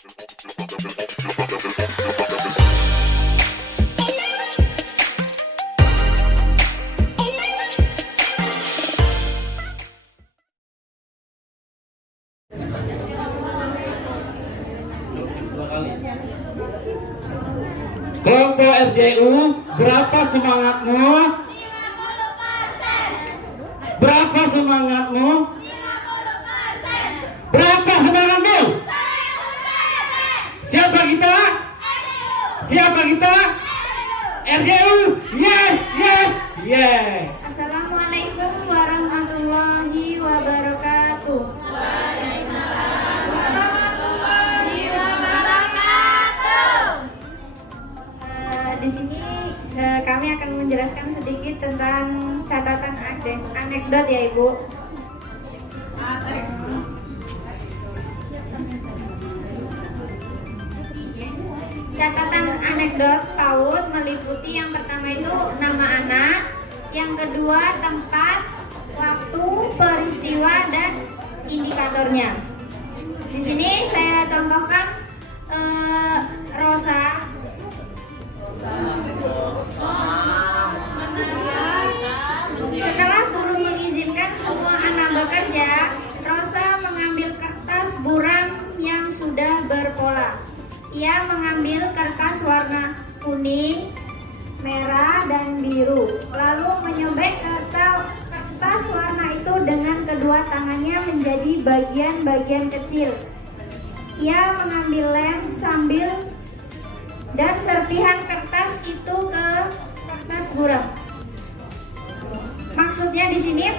Kelompok RJU, berapa semangatmu? 50%. Berapa semangatmu? 50%. Berapa semangatmu? 100%. Siapa kita? Siapa kita? RJU. Yes, yes, yeah. Assalamualaikum warahmatullahi wabarakatuh. Di sini kami akan menjelaskan sedikit tentang catatan anekdot ya Ibu. Catatan anekdot PAUD meliputi yang pertama itu nama anak, yang kedua tempat, waktu, peristiwa dan indikatornya. Di sini saya contohkan Rosa. Setelah guru mengizinkan semua anak bekerja, Rosa mengambil kertas buram yang sudah berpola. Ia mengambil kertas warna kuning, merah, dan biru, lalu menyobek kertas warna itu dengan kedua tangannya menjadi bagian-bagian kecil. Ia mengambil lem sambil dan serpihan kertas itu ke kertas buram. Maksudnya di sini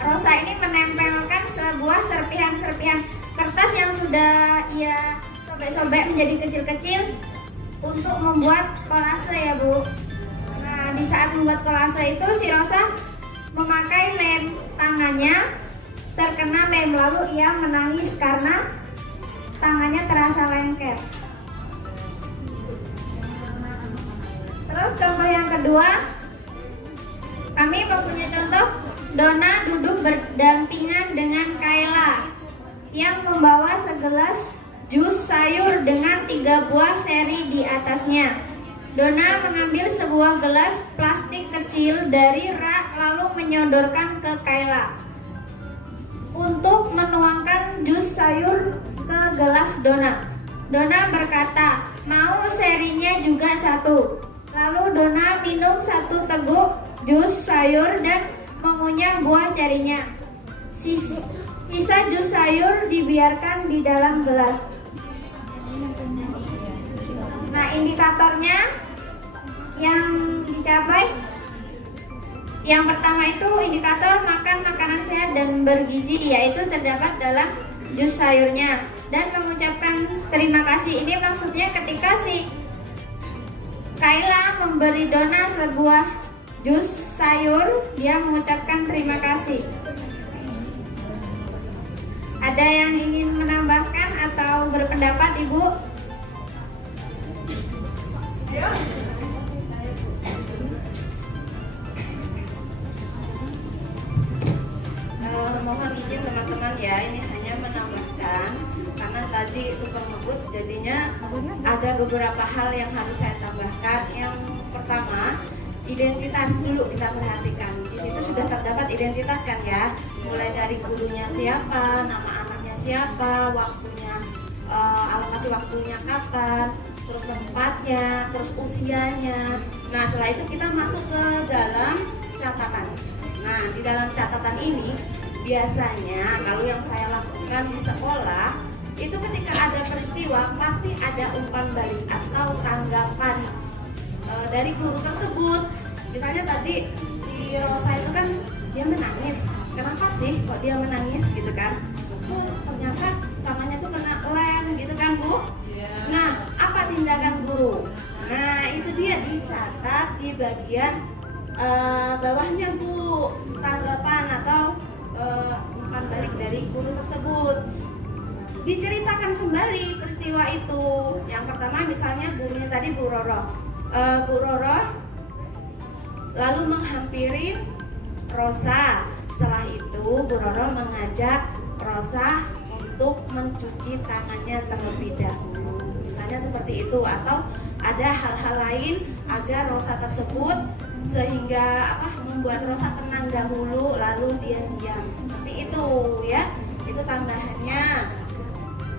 Rosa ini menempelkan sebuah serpihan-serpihan kertas yang sudah ia sobek-sobek menjadi kecil-kecil untuk membuat kolase ya Bu. Nah, di saat membuat kolase itu si Rosa memakai lem tangannya, terkena lem, lalu ia menangis karena tangannya terasa lengket. Terus contoh yang kedua, kami mempunyai contoh Donna duduk berdampingan dengan Kayla yang membawa segelas jus sayur dengan 3 buah seri di atasnya. Donna mengambil sebuah gelas plastik kecil dari rak lalu menyodorkan ke Kayla untuk menuangkan jus sayur ke gelas Donna. Donna berkata, mau serinya juga 1. Lalu Donna minum 1 teguk jus sayur dan mengunyah buah cerinya. Sisa jus sayur dibiarkan di dalam gelas. Nah, indikatornya yang dicapai, yang pertama itu indikator makan makanan sehat dan bergizi, yaitu terdapat dalam jus sayurnya, dan mengucapkan terima kasih. Ini maksudnya ketika si Kayla memberi Donna sebuah jus sayur, dia mengucapkan terima kasih. Ada yang ingin menambahkan atau berpendapat Ibu? Ya. Mohon izin teman-teman ya, ini hanya menambahkan karena tadi super ngebut, jadinya ada beberapa hal yang harus saya tambahkan. Yang pertama, identitas dulu kita perhatikan. Di situ sudah terdapat identitas kan ya, mulai dari gurunya siapa, nama anaknya siapa, waktunya, alokasi waktunya kapan, terus tempatnya, terus usianya. Nah, setelah itu kita masuk ke dalam catatan. Nah, di dalam catatan ini biasanya kalau yang saya lakukan di sekolah itu ketika ada peristiwa pasti ada umpan balik atau tanggapan dari guru tersebut. Misalnya tadi si Rosa itu kan dia menangis. Kenapa sih kok dia menangis gitu kan? Oh, ternyata tangannya tuh kena lem gitu kan Bu? Nah, apa tindakan guru? Nah, itu dia dicatat di bagian bawahnya Bu, tanggapan atau umpan balik dari guru tersebut. Diceritakan kembali peristiwa itu. Yang pertama misalnya gurunya tadi Bu Roro. Bu Roro lalu menghampiri Rosa. Setelah itu Bu Roro mengajak Rosa untuk mencuci tangannya terlebih dahulu. Misalnya seperti itu, atau ada hal-hal lain agar rosa tersebut sehingga membuat rosa tenang dahulu lalu dia diam. Seperti itu ya. Itu tambahannya.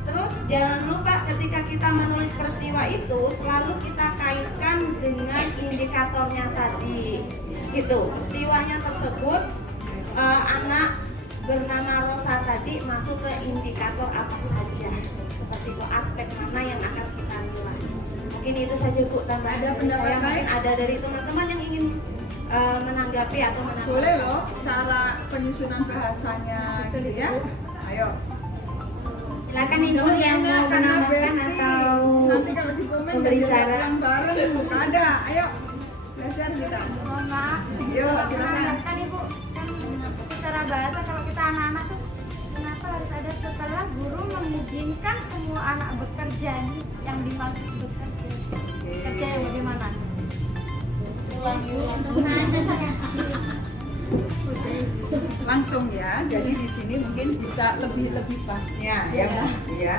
Terus jangan lupa ketika kita menulis peristiwa itu selalu kita kaitkan dengan indikatornya tadi. Gitu. Peristiwanya tersebut anak bernama Rosa tadi masuk ke indikator apa saja. Seperti itu, aspek mana yang akan kita nilai. Mungkin itu saja Bu tambahan dari saya. Mungkin ada dari teman-teman yang ingin menanggapi atau menanggapi. Boleh loh cara penyusunan bahasanya gitu ya. Ayo. Silakan Ibu yang mau menambahkan atau nanti kalau di komen memberi jadi saran. orang bareng ada. Ayo. Belajar kita. Mohon maaf. Ayo silakan. Kan Ibu, kan secara bahasa kalau kita anak-anak tuh kenapa harus ada setelah guru mengizinkan semua anak bekerja, nih yang dimaksud bekerja. Bekerja yang bagaimana? Langsung ya. Jadi di sini mungkin bisa lebih pasnya ya. Ya.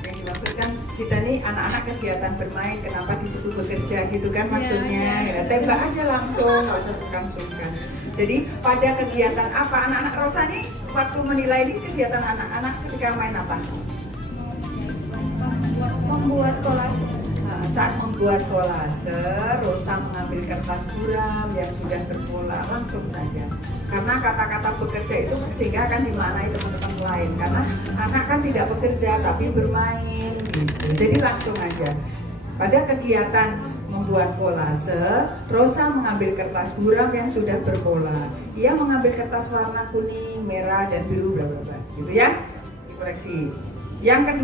Yang dimaksudkan kita nih anak-anak kegiatan bermain, kenapa di situ bekerja gitu kan maksudnya. Ya, tembak aja langsung, nggak usah sungkan-sungkan. Jadi pada kegiatan apa anak-anak Rosa nih waktu menilai ini kegiatan anak-anak ketika main apa? Membuat kolase. Nah, saat membuat kolase, Rosa mengambil kertas buram yang sudah berpola langsung saja. Karena kata-kata bekerja itu sehingga akan dimaknai teman-teman lain. Karena anak kan tidak bekerja tapi bermain. Gitu. Jadi langsung aja. Pada kegiatan membuat kolase, Rosa mengambil kertas buram yang sudah berpola. Ia mengambil kertas warna kuning, merah, dan biru, bla bla bla. Gitu ya? Dikoreksi. Yang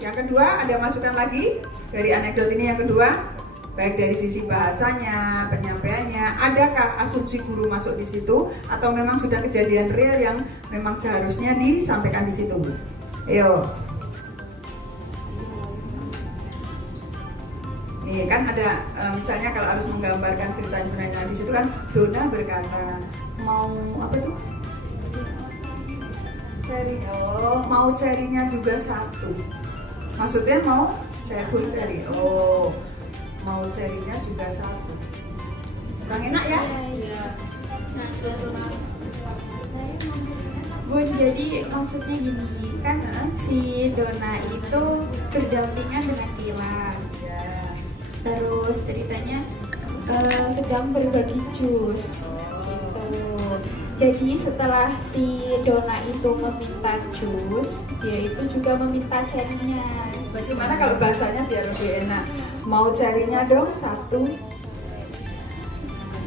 kedua ada masukan lagi dari anekdot ini yang kedua, baik dari sisi bahasanya, penyampaiannya, adakah asumsi guru masuk di situ atau memang sudah kejadian real yang memang seharusnya disampaikan di situ? Ayo. Nih kan ada misalnya kalau harus menggambarkan cerita sebenarnya di situ kan Dona berkata mau apa itu? Ceri. Oh, mau cerinya juga satu. Maksudnya mau ceri. Oh, mau cerinya juga satu. Kurang enak ya? Bu, jadi maksudnya gini, kan si Dona itu berdampingan dengan Dilan. Terus ceritanya sedang berbagi jus gitu. Jadi setelah si Dona itu meminta jus, dia itu juga meminta cerinya. Bagaimana kalau bahasanya biar lebih enak? Mau cerinya dong satu.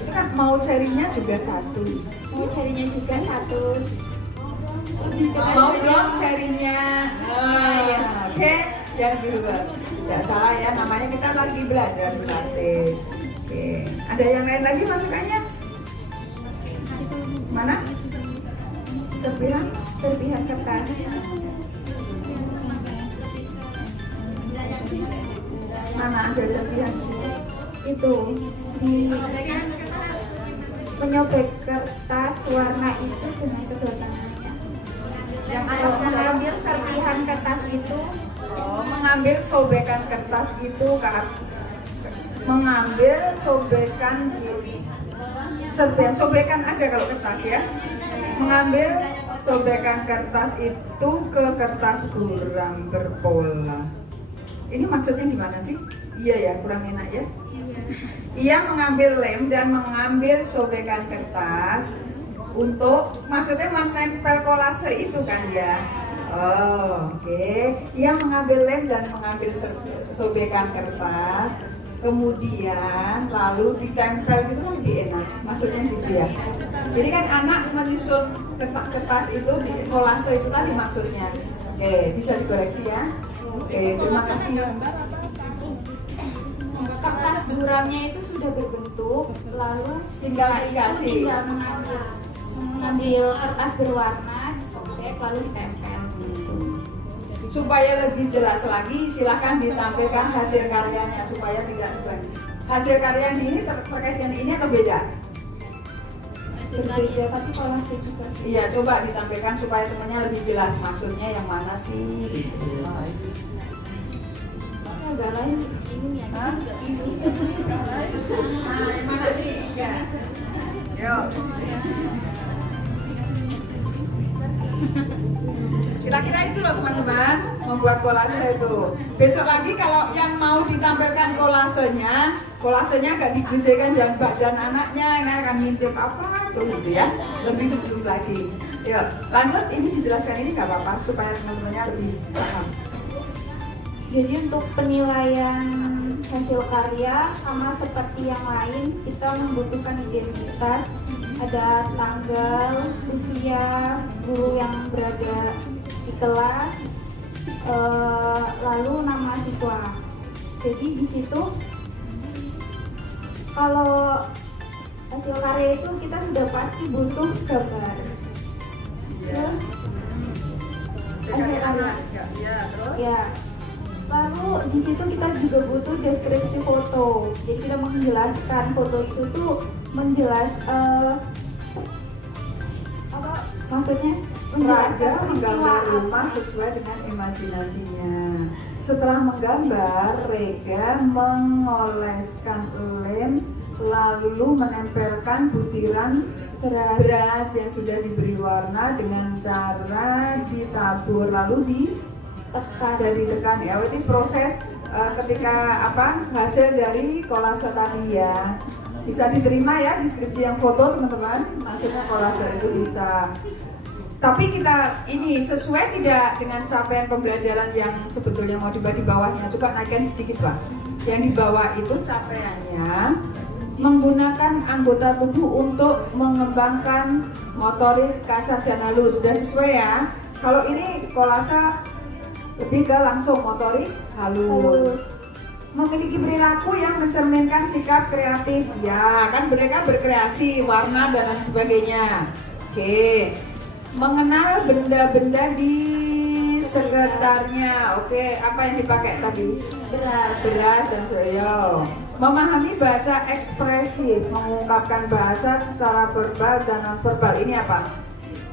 Itu kan mau cerinya juga satu. Mau cerinya juga satu. Mau dong cerinya. Oke, jangan dirubah. Tidak salah ya, namanya kita lagi belajar berlatih. Oke, ada yang lain lagi masukannya? Mana? Serpihan kertas. Mana ada serpihan di sini? Itu di menyobek kertas warna itu dengan kedua tangannya. Yang Kalau ada mengambil serpihan kertas itu, mengambil sobekan kertas itu mengambil sobekan serpihan sobekan aja kalau kertas ya. Mengambil sobekan kertas itu ke kertas buram berpola. Ini maksudnya gimana sih? Iya ya, kurang enak ya. Ia mengambil lem dan mengambil sobekan kertas untuk maksudnya menempel kolase itu kan ya. Oh, oke. Ia mengambil lem dan mengambil sobekan kertas, kemudian lalu ditempel gitu kan lebih enak. Maksudnya gitu ya. Jadi kan anak menyusun kertas itu di kolase itu tadi maksudnya. Oke, bisa dikoreksi ya. Oke, terima kasih. kertas buramnya itu sudah berbentuk, lalu Tinggal siswa itu dikasih. tinggal mengambil kertas berwarna, disobek lalu ditempel gitu. Supaya lebih jelas lagi, silahkan ditampilkan hasil karyanya supaya tidak lupa. Hasil karya yang ini terkait dengan ini atau beda? berbeda tapi kolase juga sih. Iya, coba ditampilkan supaya temannya lebih jelas maksudnya yang mana sih gitu. Agak lain ini ya, ini. Nah, yang mana nih? Ya. Yuk. Kira-kira itu loh teman-teman, membuat kolase itu. Besok lagi kalau yang mau ditampilkan kolasenya gak digeserkan yang badan anaknya, yang akan ngintip apa tuh gitu ya. Lebih dulu lagi. Yuk, lanjut, ini dijelaskan ini gak apa-apa supaya teman-temannya lebih paham. Jadi untuk penilaian hasil karya sama seperti yang lain kita membutuhkan identitas, ada tanggal, usia guru yang berada di kelas, lalu nama siswa. Jadi di situ kalau hasil karya itu kita sudah pasti butuh gambar. Terus hasil karya. Terus? Ya. Lalu di situ kita juga butuh deskripsi foto. Jadi kita menjelaskan foto itu tuh apa maksudnya? Raga menggambar rumah sesuai dengan imajinasinya. Setelah menggambar, Rega mengoleskan lem lalu menempelkan butiran beras yang sudah diberi warna dengan cara ditabur lalu ditekan ya. Ini proses ketika hasil dari kolase tadi ya. Bisa diterima ya deskripsi yang foto teman-teman. Maksudnya kolase itu bisa. Tapi kita ini sesuai tidak dengan capaian pembelajaran yang sebetulnya mau di bawahnya. Coba naikkan sedikit Pak. Yang di bawah itu capaiannya menggunakan anggota tubuh untuk mengembangkan motorik kasar dan halus. Sudah sesuai ya. Kalau ini kolase lebih ke langsung motorik halus. Memiliki perilaku yang mencerminkan sikap kreatif. Ya, kan mereka berkreasi, warna dan lain sebagainya. Oke. Mengenal benda-benda di sekitarnya. Oke, apa yang dipakai tadi? Beras dan sebagainya. Memahami bahasa ekspresif, mengungkapkan bahasa secara verbal dan non-verbal. Ini apa?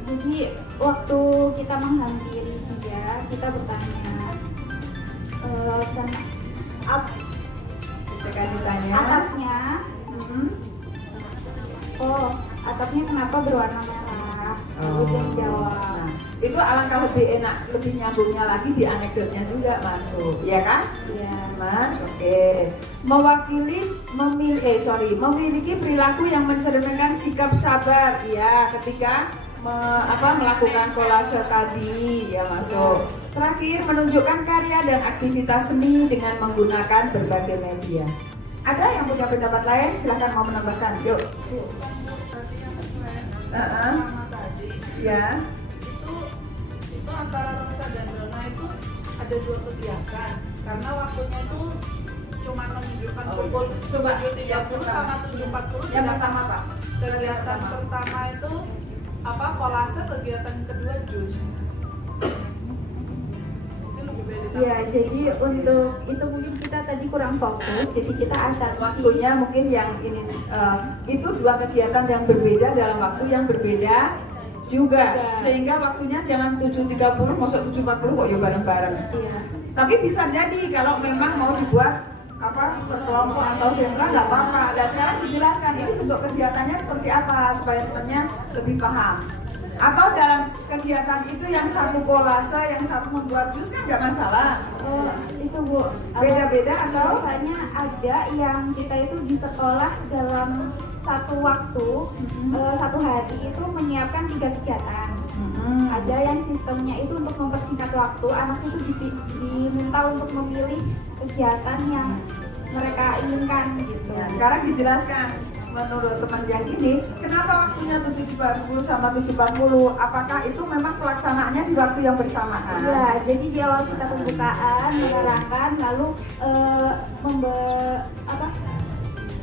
Jadi waktu kita menghampiri dia, kita bertanya Ketika ditanya atapnya, atapnya kenapa berwarna merah? Lalu dia menjawab. Nah, itu alangkah lebih enak, lebih nyambungnya lagi di anekdotnya juga masuk, ya kan? Iya. Mas, oke. Memiliki perilaku yang mencerminkan sikap sabar, ya, ketika melakukan kolase tadi, ya masuk. Terakhir, menunjukkan karya dan aktivitas seni dengan menggunakan berbagai media. Ada yang punya pendapat lain? Silahkan mau menambahkan. Yuk. Ya. Itu antara Rosa dan Dona itu ada dua kegiatan karena waktunya itu cuma menunjukkan pukul Coba 7.30 sama 7.40. Yang pertama Pak. Kegiatan pertama itu kolase, kegiatan kedua jus. Itu lebih beda. Ya, jadi untuk itu mungkin kita tadi kurang fokus, jadi kita asal Waktunya mungkin yang ini itu dua kegiatan yang berbeda dalam waktu yang berbeda juga. Sehingga waktunya jangan 7.30 masuk 7.40 kok ya bareng-bareng. Iya. Tapi bisa jadi kalau memang mau dibuat berkelompok atau sentra nggak apa-apa. Dan sekarang dijelaskan ini bentuk kegiatannya seperti apa supaya temannya lebih paham. Atau dalam kegiatan itu yang satu kolase, yang satu membuat jus kan nggak masalah. Itu Bu, Beda-beda atau biasanya ada yang kita itu di sekolah dalam satu waktu, satu hari itu menyiapkan 3 kegiatan. Ada yang sistemnya itu untuk mempersingkat waktu, anak itu diminta untuk memilih kegiatan yang mereka inginkan gitu. Ya, sekarang dijelaskan menurut teman yang ini, kenapa waktunya 7.30 sama 7.40? Apakah itu memang pelaksanaannya di waktu yang bersamaan? Iya, jadi di awal kita pembukaan menerangkan, lalu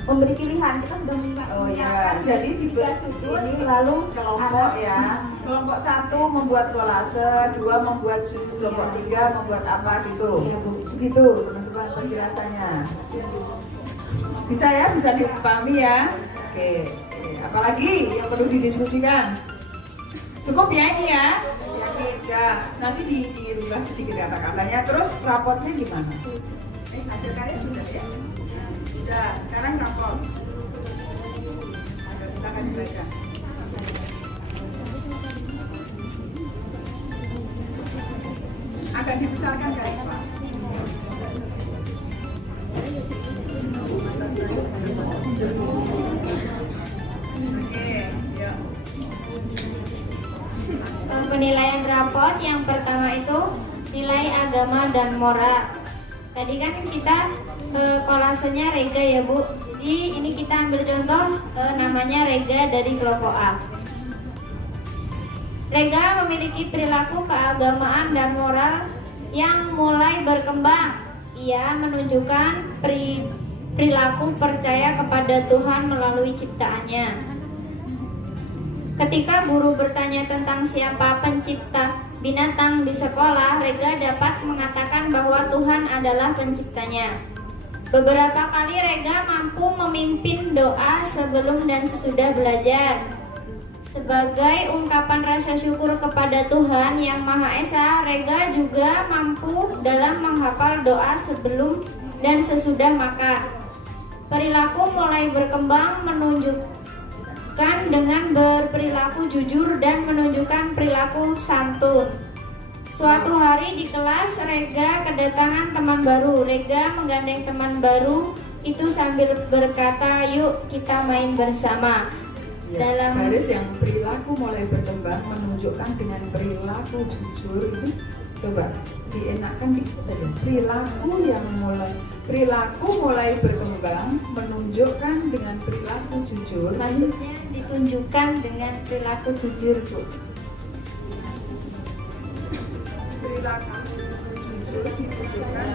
memberi pilihan. Kita sudah menyiapkan jadi di 3 sudut, ini lalu kelompok ya. Kelompok 1 membuat kolase, 2 membuat jus, kelompok 3 membuat apa gitu. Iya, Bu. Gitu teman-teman penjelasannya. Bisa ya, bisa dipahami ya. Oke. Apalagi yang perlu didiskusikan? Cukup ya ini ya? Ya, nanti dirubah sedikit kata-katanya. Terus rapotnya gimana? Hasil karya sudah ya? Sudah, sekarang rapot. Silakan dibaca. Agak dibesarkan guys, Pak. Oke, ya. Penilaian rapot yang pertama itu nilai agama dan moral. Tadi kan kita kolasenya Rega ya Bu. Jadi ini kita ambil contoh namanya Rega dari kelompok A. Rega memiliki perilaku keagamaan dan moral yang mulai berkembang. Ia menunjukkan perilaku percaya kepada Tuhan melalui ciptaannya. Ketika guru bertanya tentang siapa pencipta binatang di sekolah, Rega dapat mengatakan bahwa Tuhan adalah penciptanya. Beberapa kali Rega mampu memimpin doa sebelum dan sesudah belajar. Sebagai ungkapan rasa syukur kepada Tuhan Yang Maha Esa, Rega juga mampu dalam menghafal doa sebelum dan sesudah makan. Perilaku mulai berkembang menunjukkan dengan berperilaku jujur dan menunjukkan perilaku santun. Suatu hari di kelas, Rega kedatangan teman baru. Rega menggandeng teman baru itu sambil berkata, "Yuk kita main bersama." Ya, Dalam baris yang perilaku mulai berkembang menunjukkan dengan perilaku jujur itu coba dienakkan dikit aja. Perilaku mulai berkembang menunjukkan dengan perilaku jujur. maksudnya ditunjukkan dengan perilaku jujur, Bu. Perilaku jujur ditunjukkan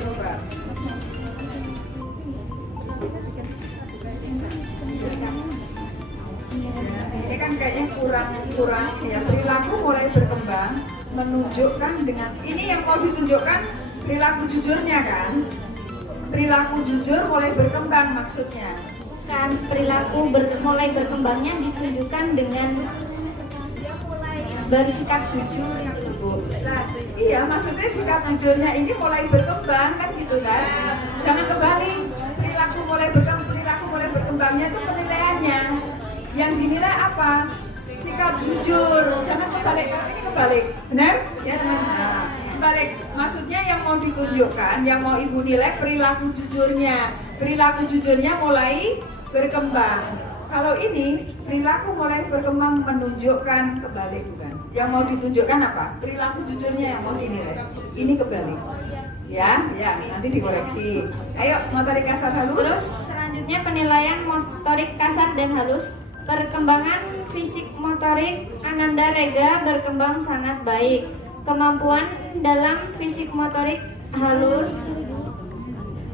coba. Ini kan kayaknya kurang ya. Perilaku mulai berkembang menunjukkan dengan ini yang mau ditunjukkan perilaku jujurnya kan? Perilaku jujur mulai berkembang maksudnya. Bukan, perilaku mulai berkembangnya ditunjukkan dengan dia mulai bersikap jujur gitu, Bu. Nah, iya maksudnya sikap jujurnya ini mulai berkembang kan gitu kan? Jangan kebalik. Perilaku mulai berkembangnya itu penilaiannya. Yang dinilai apa? Sikap jujur. Jangan kebalik. Kalau ini kebalik, benar? Ya, nah, kebalik. Maksudnya yang mau ditunjukkan, yang mau ibu nilai perilaku jujurnya. Perilaku jujurnya mulai berkembang. Kalau ini perilaku mulai berkembang menunjukkan kebalik bukan? Yang mau ditunjukkan apa? Perilaku jujurnya yang mau dinilai. Ini kebalik. Ya, nanti dikoreksi. Ayo, motorik kasar halus. Terus selanjutnya penilaian motorik kasar dan halus. Perkembangan fisik motorik Ananda Rega berkembang sangat baik. Kemampuan dalam fisik motorik halus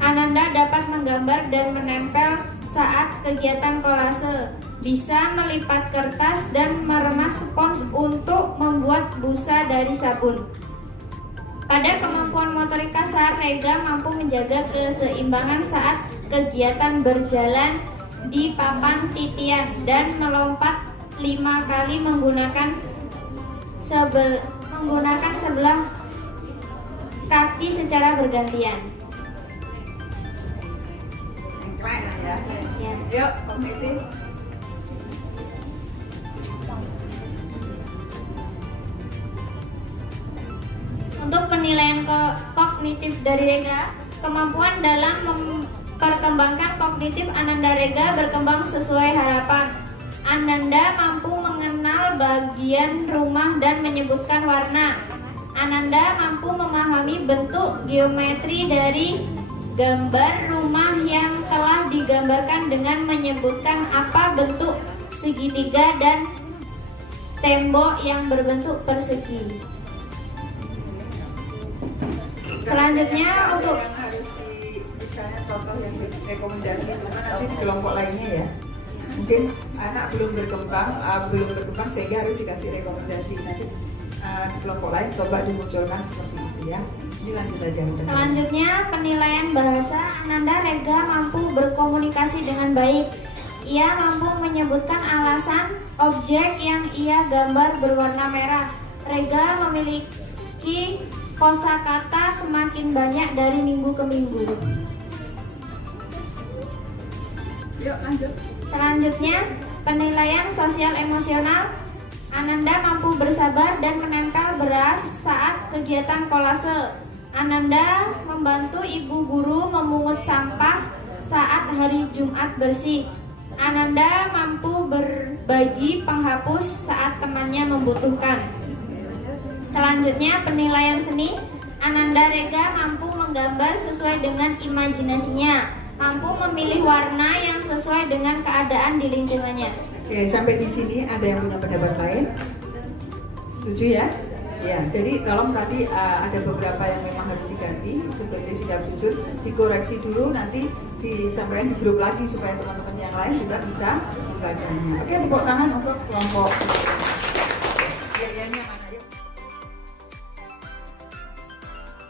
Ananda dapat menggambar dan menempel saat kegiatan kolase, bisa melipat kertas dan meremas spons untuk membuat busa dari sabun. Pada kemampuan motorik kasar, Rega mampu menjaga keseimbangan saat kegiatan berjalan di papan titian dan melompat 5 kali menggunakan sebelah kaki secara bergantian. Ya. Ya. Yuk, komite. Untuk penilaian kognitif dari Rega, kemampuan dalam memperkembangkan kognitif Ananda Rega berkembang sesuai harapan. Ananda mampu mengenal bagian rumah dan menyebutkan warna. Ananda mampu memahami bentuk geometri dari gambar rumah yang telah digambarkan dengan menyebutkan apa bentuk segitiga dan tembok yang berbentuk persegi. Selanjutnya untuk yang harus misalnya contoh yang rekomendasi karena nanti di kelompok lainnya ya. Mungkin anak belum berkembang sehingga harus dikasih rekomendasi nanti di kelompok lain coba dimunculkan seperti itu ya. Ini lanjut aja. selanjutnya penilaian bahasa Ananda Rega mampu berkomunikasi dengan baik. Ia mampu menyebutkan alasan objek yang ia gambar berwarna merah. Rega memiliki kosakata semakin banyak dari minggu ke minggu. Yuk lanjut. Selanjutnya, penilaian sosial emosional. Ananda mampu bersabar dan menempel beras saat kegiatan kolase. Ananda membantu ibu guru memungut sampah saat hari Jumat bersih. Ananda mampu berbagi penghapus saat temannya membutuhkan. Selanjutnya, penilaian seni. Ananda Rega mampu menggambar sesuai dengan imajinasinya, mampu memilih warna yang sesuai dengan keadaan di lingkungannya. Oke, sampai di sini ada yang punya pendapat lain? Setuju ya? Ya, jadi tolong tadi ada beberapa yang memang harus diganti seperti sikap jujur, dikoreksi dulu, nanti disampaikan di grup lagi supaya teman-teman yang lain juga bisa membacanya. Oke, tepuk tangan untuk kelompok